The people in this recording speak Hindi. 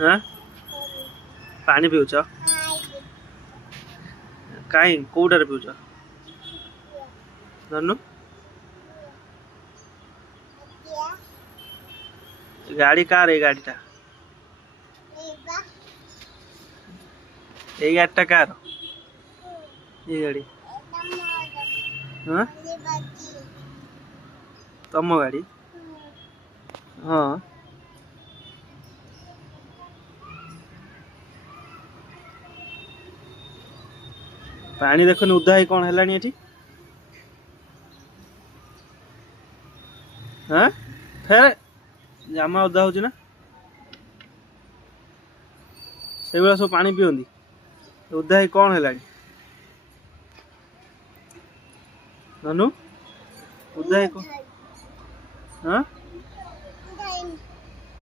हाँ पानी पिउछ कहीं कौटार पिउछ धनु गाड़ी कार ये गाड़ीटा ये गाड़ीटा कार ये गाड़ी हाँ तम गाड़ी हाँ पानी देखो उदा ही कौन है हाँ फेर जामा उदा हो ना से भाया सब पानी पियंती उदा ही कौन है ननु उदा ही कौन हाँ